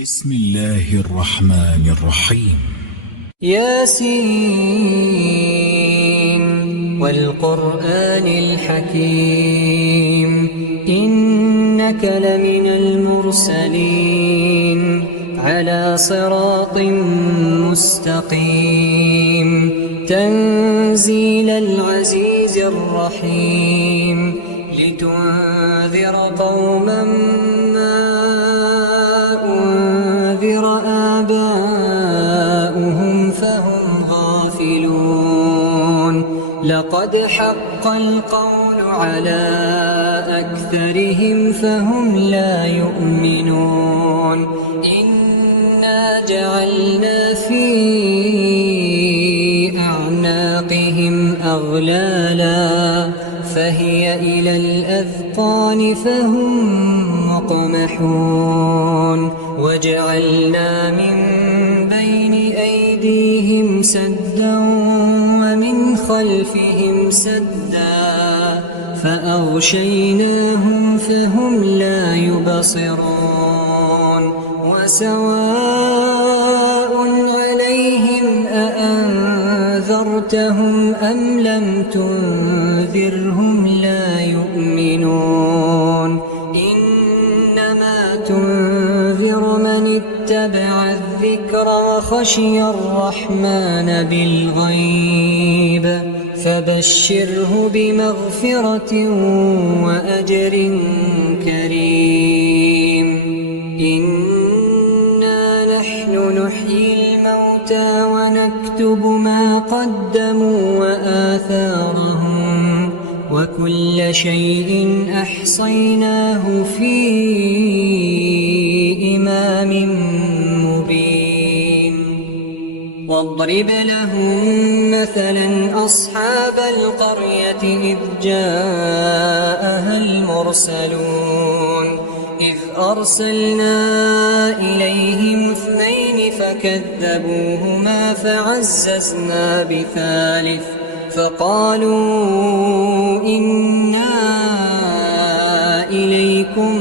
بسم الله الرحمن الرحيم. ياسين والقرآن الحكيم إنك لمن المرسلين على صراط مستقيم تنزيل العزيز الرحيم لتنذر قوما ما أنذر آباؤهم فهم غافلون لقد حق القول على أكثرهم فهم لا يؤمنون إنا جعلنا في أعناقهم أغلالا فهي إلى الأذقان فهم مقمحون وجعلنا من بين أيديهم سدا ومن خلفهم سدا فأغشيناهم فهم لا يبصرون وسواء عليهم أأنذرتهم أم لم تنذرهم لا يؤمنون إنما تنذر من اتبع الذكر وخشي الرحمن بالغيب فبشره بمغفرة وأجر كريم إنا نحن نحيي الموتى ونكتب ما قدموا وآثارهم وكل شيء أحصيناه في إمام مبين واضرب لهم مثلا أصحاب القرية إذ جاءها المرسلون إذ أرسلنا إليهم اثنين فكذبوهما فعززنا بثالث فقالوا إنا إليكم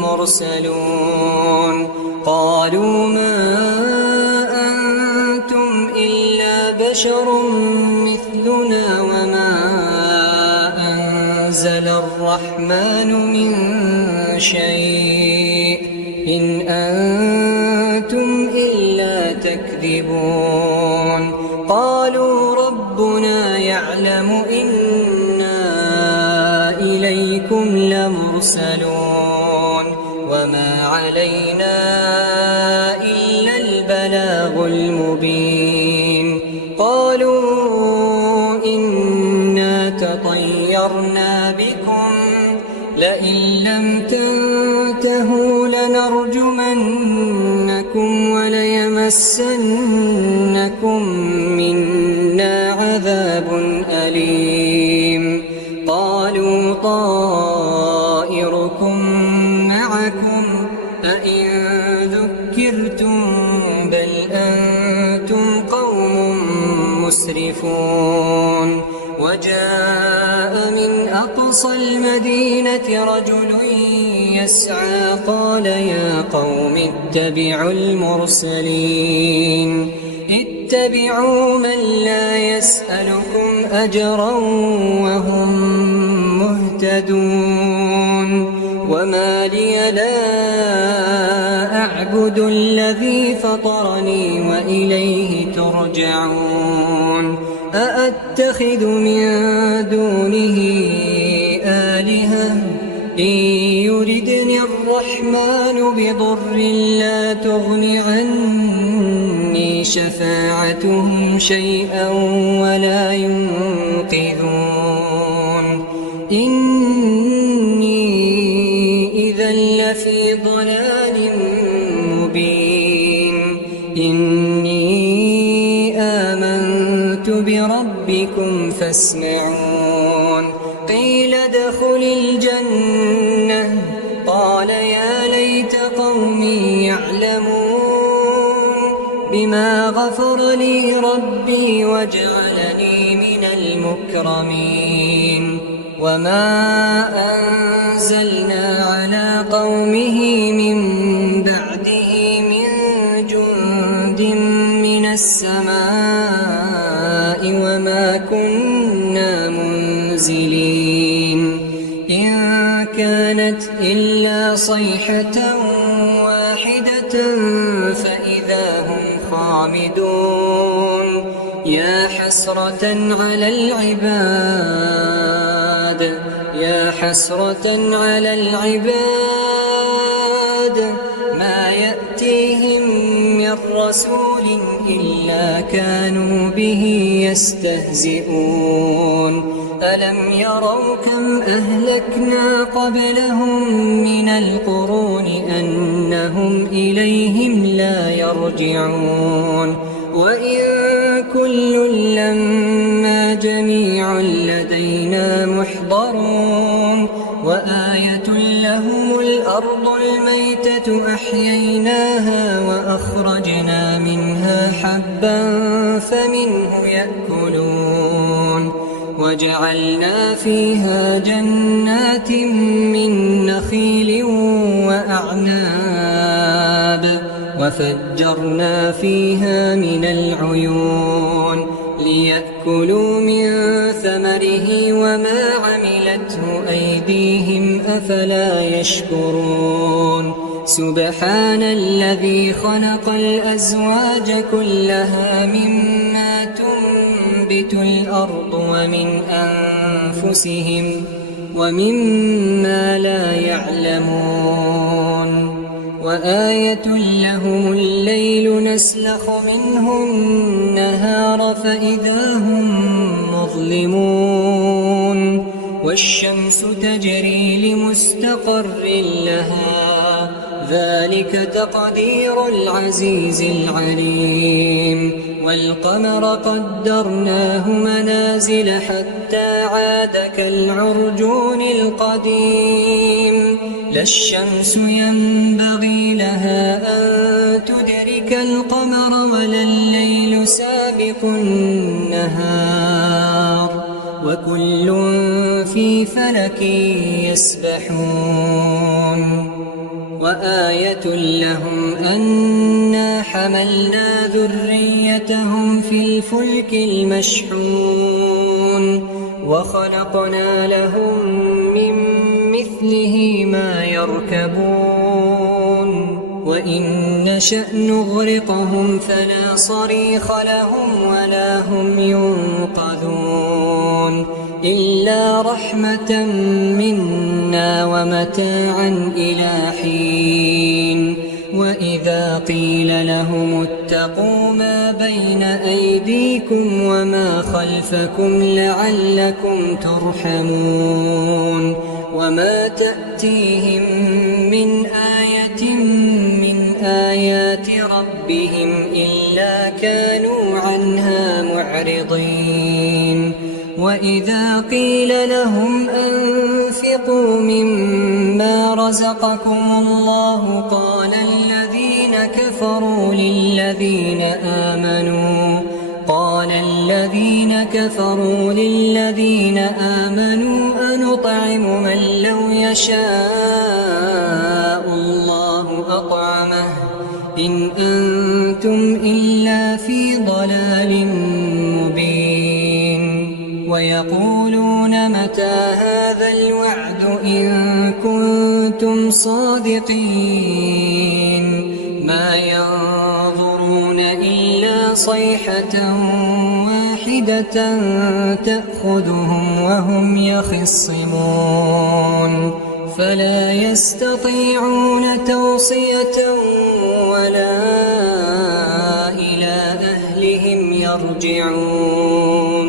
مرسلون قالوا ما أنتم إلا بشر مثلنا وما أنزل الرحمن من شيء إن أنتم إلا تكذبون قالوا ربنا يعلم إنا إليكم لمرسلون وما علينا إلا البلاغ المبين قالوا إنا تطيرنا بكم لئن لم تنتهوا لنرجمنكم وليمسنكم منا عذاب أليم قالوا طائركم معكم أئن ذكرتم بل أنتم قوم مسرفون وجاء من أقصى المدينة رجل يسعى قال يا قوم اتبعوا المرسلين اتبعوا من لا يسألكم أجرا وهم مهتدون وما لي لا أعبد الذي فطرني وإليه ترجعون أأتخذ من دونه آلهة إن يردني الرحمن بضر لا تغن عني شفاعتهم شيئا ولا ينقذون إني إذا لفي ضلال مبين إني آمنت بربكم فاسمعون قيل ادخل الجنة قال يا ليت قومي يعلمون بما غفر لي ربي وجعلني من المكرمين وما أنزلنا على قومه من بعده من السماء وما كنا منزلين إن كانت إلا صيحة واحدة فإذا هم خامدون يا حسرة على العباد يا حسرة على العباد ما يأتيهم من رسول إلا كانوا به يستهزئون ألم يروا كم أهلكنا قبلهم من القرون أنهم إليهم لا يرجعون وإن كل لما جميع لدينا محضرون وآية لهم الأرض الميتة أحييناها وأخرجنا منها حبا فمنه يأكلون وجعلنا فيها جنات من نخيل وأعناب وفجرنا فيها من العيون ليأكلوا من ثمره وما عملته أيديهم أفلا يشكرون سبحان الذي خلق الأزواج كلها مما تنبت الأرض ومن أنفسهم ومما لا يعلمون وآية لهم الليل نسلخ منه النهار فإذا هم مظلمون والشمس تجري لمستقر لها ذلك تقدير العزيز العليم والقمر قدرناه منازل حتى عاد كالعرجون القديم لا الشمس ينبغي لها أن تدرك القمر ولا الليل سابق النهار وكل في فلك يسبحون وآية لهم أنا حملنا ذريتهم في الفلك المشحون وخلقنا لهم من مثله ما يركبون وإن نشأ نغرقهم فلا صريخ لهم ولا هم ينقذون إلا رحمة منا ومتاعا إلى حين وإذا قيل لهم اتقوا ما بين أيديكم وما خلفكم لعلكم ترحمون وما تأتيهم من آية من آيات ربهم إلا كانوا عنها معرضين وإذا قيل لهم أنفقوا مما رزقكم الله قال الذين كفروا للذين آمنوا أنطعم من لو يشاء الله أطعمه إن أنتم إلا في ضلال مبين ويقولون متى هذا الوعد إن كنتم صادقين ما ينظرون إلا صيحة واحدة تأخذهم وهم يخصمون فلا يستطيعون توصية ولا إلى أهلهم يرجعون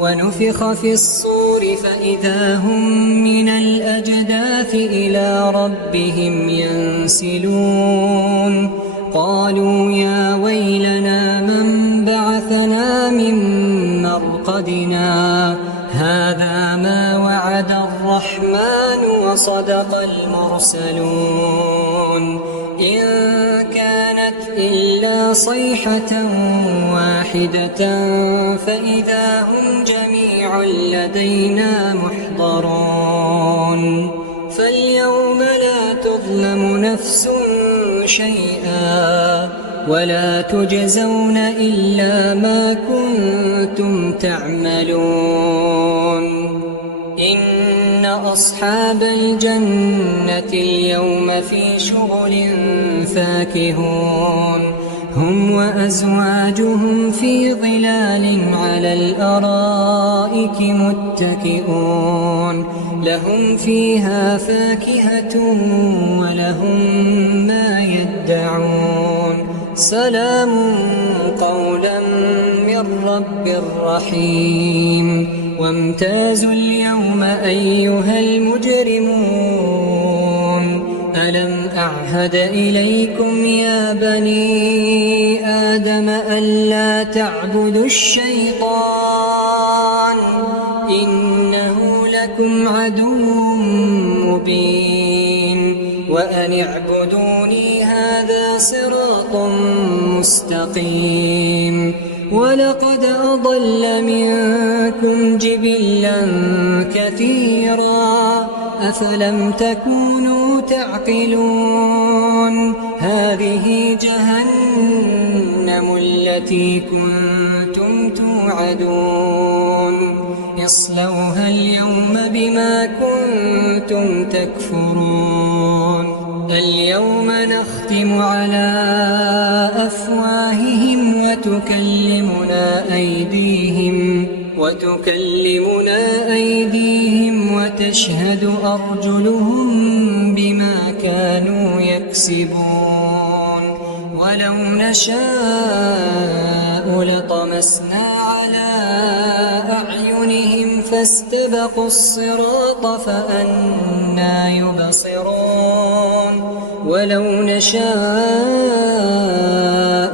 ونفخ في الصور فإذا هم من الأجداث إلى ربهم ينسلون قالوا يا ويلنا من بعثنا من مرقدنا هذا ما وعد الرحمن وصدق المرسلون إن كانت إلا صيحة واحدة فإذا هم جميع لدينا محضرون فاليوم لا تظلم نفس شيئا ولا تجزون إلا ما كنتم تعملون إن أصحاب الجنة اليوم في شغل فاكهون هم وأزواجهم في ظلال على الأرائك متكئون لهم فيها فاكهة ولهم ما يدعون سلام قولا من رب رحيم وامتازوا اليوم أيها المجرمون ألم أعهد إليكم يا بني آدم ألا تعبدوا الشيطان إنه لكم عدو مبين وأن اعبدوني هذا صراط مستقيم ولقد أضل منكم جبلا كثيرا أفلم تكونوا تعقلون هذه جهنم التي كنتم توعدون اصلوها اليوم بما كنتم تكفرون اليوم نختم على أفواههم وتكلمنا أيديهم وتشهد أرجلهم بما كانوا يكسبون ولو نشاء لطمسنا على أعينهم فاستبقوا الصراط فأنى يبصرون ولو نشاء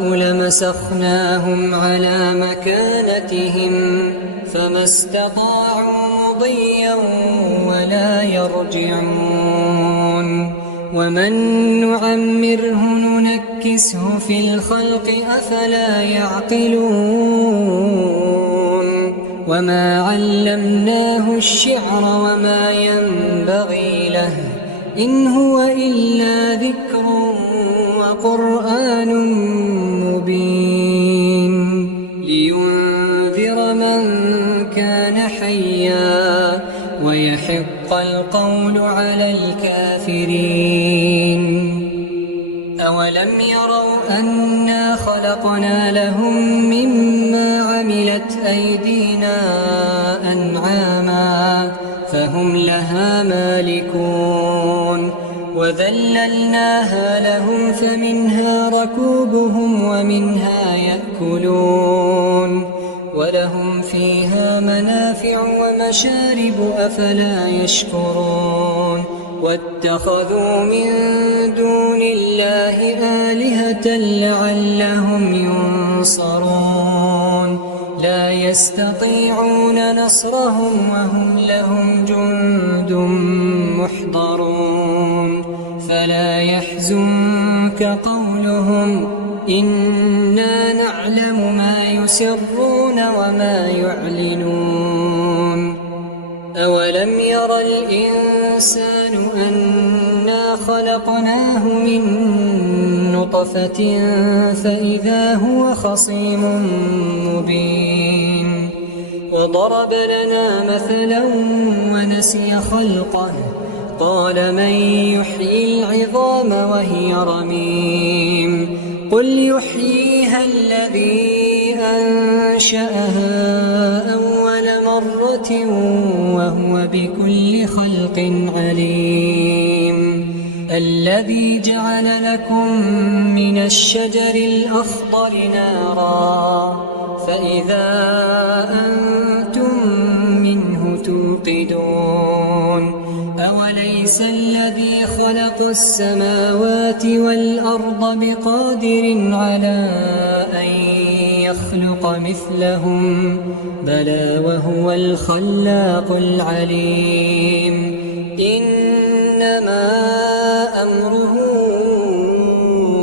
لمسخناهم على مكانتهم فما استطاعوا مضيا ولا يرجعون ومن نعمره ننكسه في الخلق أفلا يعقلون وما علمناه الشعر وما ينبغي له إن هو إلا ذكر وقرآن مبين لينذر من كان حيا ويحق القول على الكافرين أولم يروا أنا خلقنا لهم مما عملت أيدينا أنعاما فهم لها مالكون وذللناها لهم فمنها ركوبهم ومنها يأكلون ولهم فيها منافع ومشارب أفلا يشكرون واتخذوا من دون الله آلهة لعلهم ينصرون لا يستطيعون نصرهم وهم لهم جند محضرون فلا يحزنك قولهم إنا نعلم ما يسرون وما يعلنون أولم ير الإنسان أنا خلقناه من نطفة فإذا هو خصيم مبين وضرب لنا مثلا ونسي خلقه قال من يحيي العظام وهي رميم قل يحييها الذي أنشأها أول مرة وهو بكل خلق عليم الذي جعل لكم من الشجر الأخضر نارا فإذا أنتم منه توقدون أوليس الذي خلق السماوات والأرض بقادر على أن يخلق مثلهم بلى وهو الخلاق العليم إنما أمره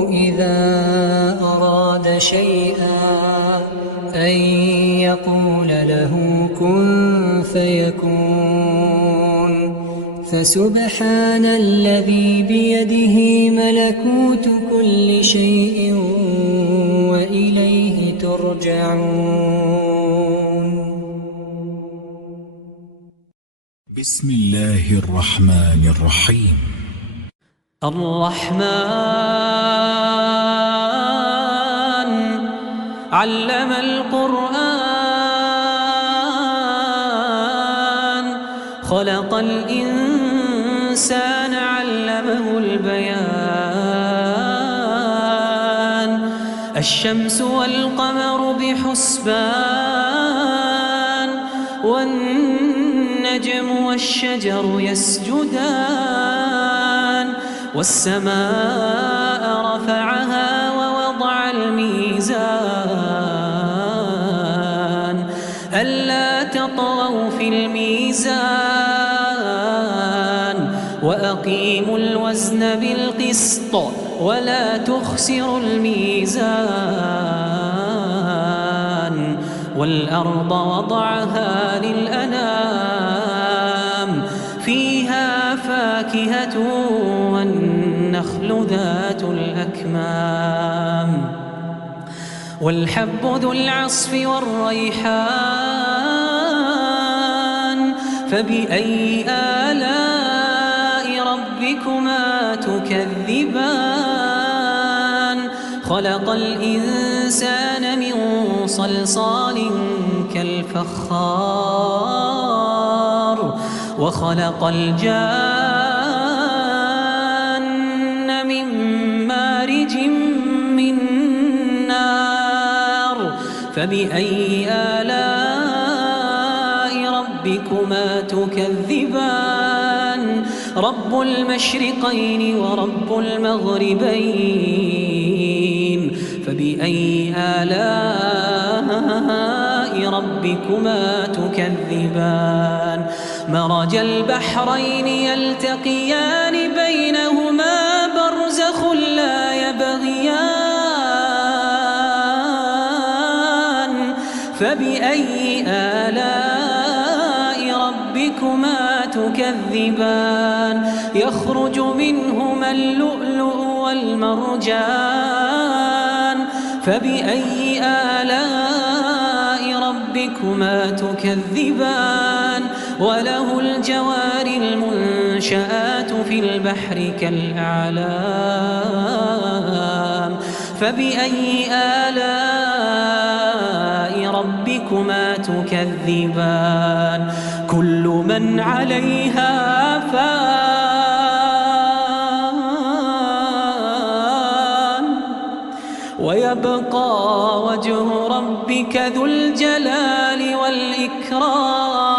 إذا أراد شيئا أن يقول له كن فيكون فسبحان الذي بيده ملكوت كل شيء يرجعون. بسم الله الرحمن الرحيم. الرحمن علم القرآن خلق الإنسان علمه البيان الشمس والقمر بحسبان والنجم والشجر يسجدان والسماء رفعها ووضع الميزان ألا تطغوا في الميزان وأقيموا الوزن بالقسط ولا تخسروا الميزان والأرض وضعها للأنام فيها فاكهة والنخل ذات الأكمام والحب ذو العصف والريحان فبأي آلاء ربكما تكذبان خلق الإنسان من صلصال كالفخار وخلق الجان من مارج من نار فبأي آلاء ربكما تكذبان رب المشرقين ورب المغربين فبأي آلاء ربكما تكذبان مرج البحرين يلتقيان بينهما برزخ لا يبغيان فبأي آلاء ربكما تكذبان يخرج منهما اللؤلؤ والمرجان فبأي آلاء ربكما تكذبان وله الجوار المنشآت في البحر كالأعلام فبأي آلاء ربكما تكذبان كل من عليها فان ويبقى وجه ربك ذو الجلال والإكرام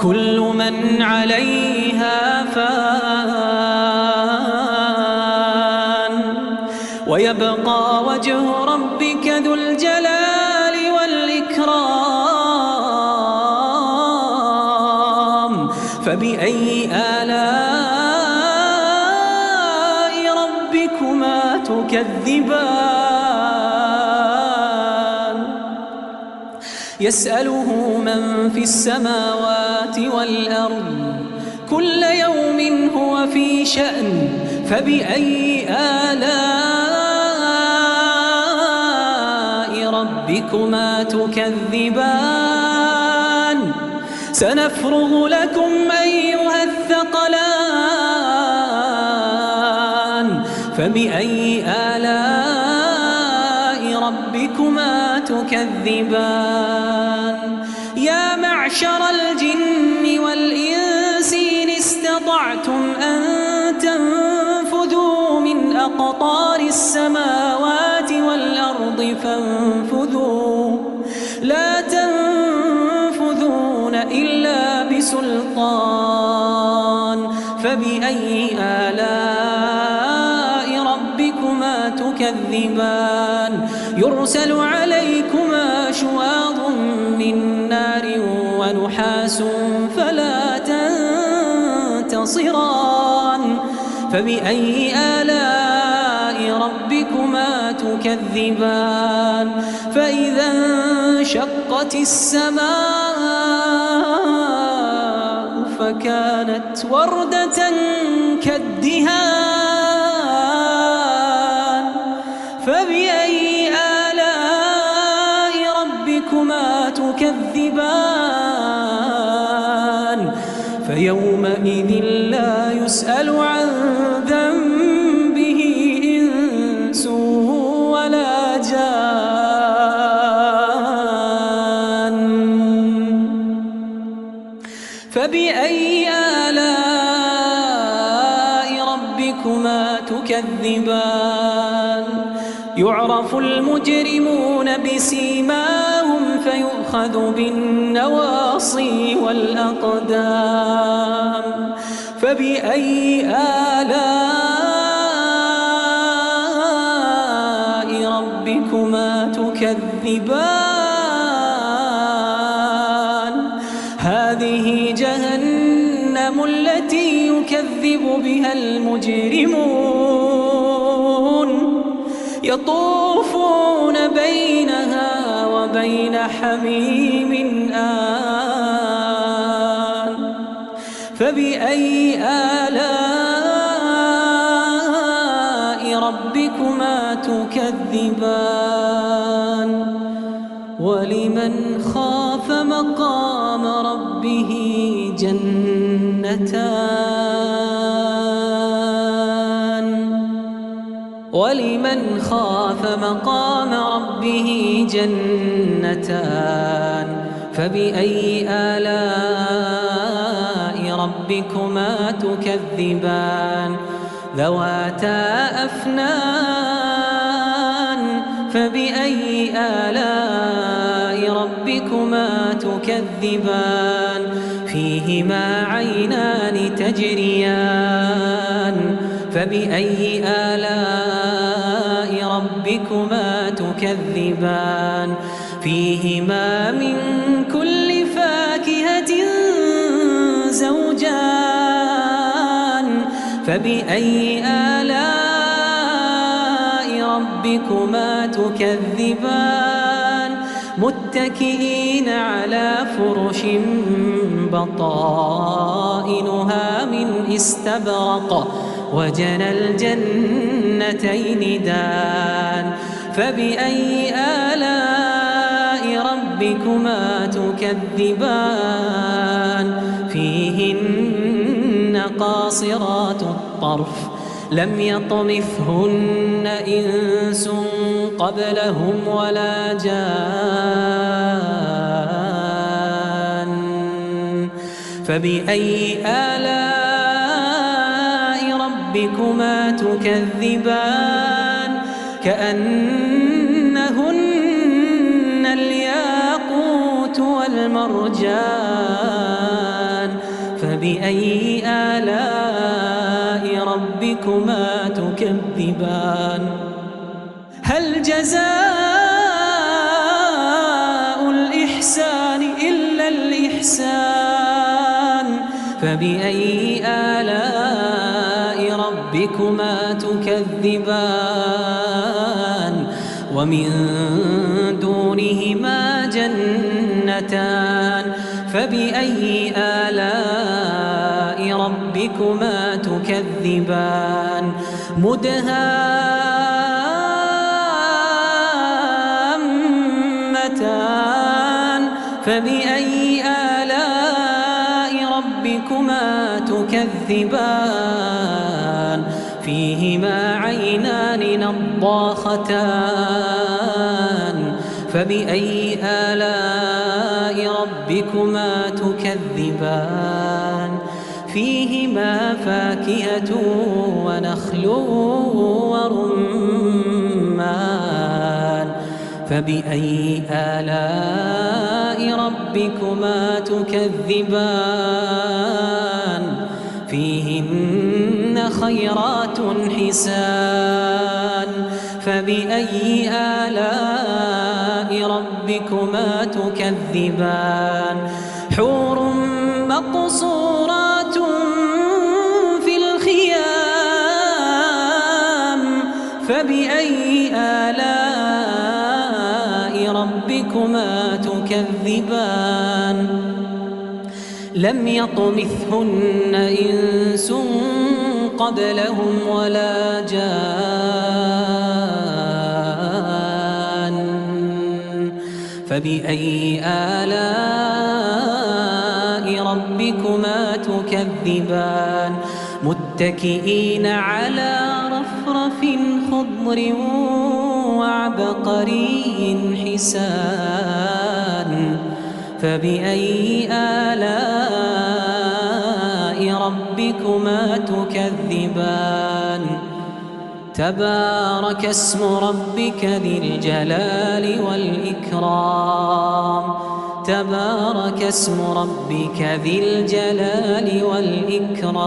كل من عليها فان ويبقى وجه ربك ذو الجلال والإكرام فبأي آلاء ربكما تكذبان يسأله من في السماوات والأرض كل يوم هو في شأن فبأي آلاء ربكما تكذبان سنفرغ لكم أيها الثقلان فبأي آلاء ربكما تكذبان يا معشر الجن والإنس إن استطعتم أن تنفذوا من أقطار السماوات والأرض فانفذوا لا تنفذون إلا بسلطان فبأي آلاء ربكما تكذبان يرسل عليكما شواظ من نار ونحاس فلا تنتصران فبأي آلاء ربكما تكذبان فإذا انشقت السماء فكانت وردة كالدهان فبأي تكذبان فيومئذ لا يسأل عن ذنبه إنس ولا جان فبأي آلاء ربكما تكذبان يعرف المجرمون بسيماهم فيؤخذ بالنواصي والأقدام فبأي آلاء ربكما تكذبان هذه جهنم التي يكذب بها المجرمون يطوفون بينها وبين حميم آن فبأي آلاء ربكما تكذبان ولمن خاف مقام ربه جنتان ولمن خاف مقام ربه جنتان فبأي آلاء ربكما تكذبان ذواتا أفنان فبأي آلاء ربكما تكذبان فيهما عينان تجريان فبأي آلاء ربكما تكذبان فيهما من كل فاكهة زوجان فبأي آلاء ربكما تكذبان متكئين على فرش بطائنها من استبرق وجنى الجنتين دان فبأي آلاء ربكما تكذبان فيهن قاصرات الطرف لم يطمثهن إنس قبلهم ولا جان فبأي آلاء ربكما تكذبان كأنهن الياقوت والمرجان فبأي آلاء ربكما تكذبان هل جزاء الإحسان إلا الإحسان فبأي آلاء ربكما تكذبان ومن دونهما جنتان فبأي آلاء ربكما تكذبان مدهامتان فبأي آلاء ربكما تكذبان فيهما عينان نضاختان فبأي آلاء ربكما تكذبان فيهما فاكهة ونخل ورمان فبأي آلاء ربكما تكذبان فيهن خيرات حسان فبأي آلاء ربكما تكذبان حور مقصورات في الخيام فبأي آلاء ربكما تكذبان لم يطمثهن إنس قبلهم ولا جان فبأي آلاء ربكما تكذبان متكئين على رفرف خضر وعبقري حسان فبأي آلاء ربكما تكذبان تبارك اسم ربك ذي الجلال والإكرام تبارك اسم ربك ذي الجلال والإكرام